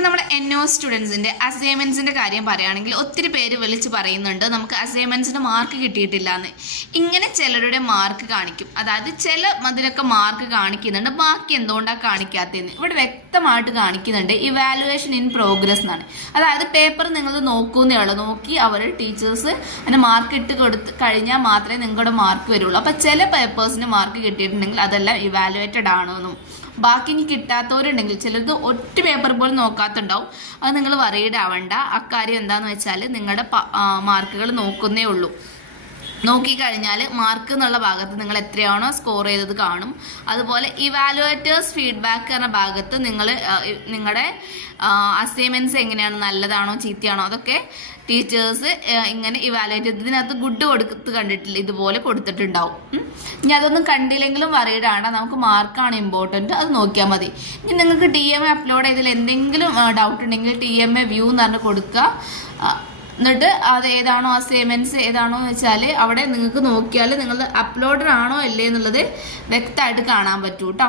ഇപ്പം നമ്മുടെ NO സ്റ്റുഡൻസിൻ്റെ അസൈൻമെൻറ്റ്സിൻ്റെ കാര്യം പറയുകയാണെങ്കിൽ ഒത്തിരി പേര് വിളിച്ച് പറയുന്നുണ്ട് നമുക്ക് അസൈൻമെൻറ്റ്സിന് മാർക്ക് കിട്ടിയിട്ടില്ല എന്ന്. ഇങ്ങനെ ചിലരുടെ മാർക്ക് കാണിക്കും, അതായത് ചില അതിലൊക്കെ മാർക്ക് കാണിക്കുന്നുണ്ട്, ബാക്കി എന്തുകൊണ്ടാണ് കാണിക്കാത്തതെന്ന് ഇവിടെ വ്യക്തമായിട്ട് കാണിക്കുന്നുണ്ട്. ഇവാലുവേഷൻ ഇൻ പ്രോഗ്രസ് എന്നാണ്. അതായത് പേപ്പർ നിങ്ങൾ നോക്കുന്നേ ഉള്ളൂ, നോക്കി അവർ ടീച്ചേഴ്സ് അതിന് മാർക്ക് ഇട്ട് കൊടുത്ത് കഴിഞ്ഞാൽ മാത്രമേ നിങ്ങളുടെ മാർക്ക് വരുള്ളൂ. അപ്പം ചില പേപ്പേഴ്സിന് മാർക്ക് കിട്ടിയിട്ടുണ്ടെങ്കിൽ അതെല്ലാം ഇവാലുവേറ്റഡ് ആണോ എന്നും, ബാക്കി ഇനി കിട്ടാത്തവരുണ്ടെങ്കിൽ ചിലർക്ക് ഒറ്റ പേപ്പർ പോലും നോക്കാത്തുണ്ടാവും, അത് നിങ്ങൾ വറീഡ് ആവണ്ട. അക്കാര്യം എന്താണെന്ന് വെച്ചാൽ നിങ്ങളുടെ മാർക്കുകൾ നോക്കുന്നേ ഉള്ളൂ. നോക്കിക്കഴിഞ്ഞാൽ മാർക്ക് എന്നുള്ള ഭാഗത്ത് നിങ്ങൾ എത്രയാണോ സ്കോർ ചെയ്തത് കാണും. അതുപോലെ ഇവാലുവേറ്റേഴ്സ് ഫീഡ്ബാക്ക് എന്ന ഭാഗത്ത് നിങ്ങൾ നിങ്ങളുടെ അസൈൻമെൻറ്റ്സ് എങ്ങനെയാണ്, നല്ലതാണോ ചീത്തയാണോ, അതൊക്കെ ടീച്ചേഴ്സ് ഇങ്ങനെ ഇവാലുവേറ്റ് ചെയ്ത് ഇതിനകത്ത് ഗുഡ് കൊടുത്ത് കണ്ടിട്ടില്ല, ഇതുപോലെ കൊടുത്തിട്ടുണ്ടാവും. ഇനി അതൊന്നും കണ്ടില്ലെങ്കിലും വറീഡാണ്, നമുക്ക് മാർക്കാണ് ഇമ്പോർട്ടൻറ്റ്, അത് നോക്കിയാൽ മതി. ഇനി നിങ്ങൾക്ക് TMA അപ്ലോഡ് ചെയ്തതിൽ എന്തെങ്കിലും ഡൗട്ട് ഉണ്ടെങ്കിൽ TMA വ്യൂ എന്ന് പറഞ്ഞ് കൊടുക്കുക. എന്നിട്ട് അത് ഏതാണോ അസൈൻമെൻറ്റ്സ് ഏതാണോ എന്ന് വെച്ചാൽ അവിടെ നിങ്ങൾക്ക് നോക്കിയാൽ നിങ്ങൾ അപ്ലോഡഡ് ആണോ അല്ലേ എന്നുള്ളത് വ്യക്തമായിട്ട് കാണാൻ പറ്റൂ കേട്ടോ.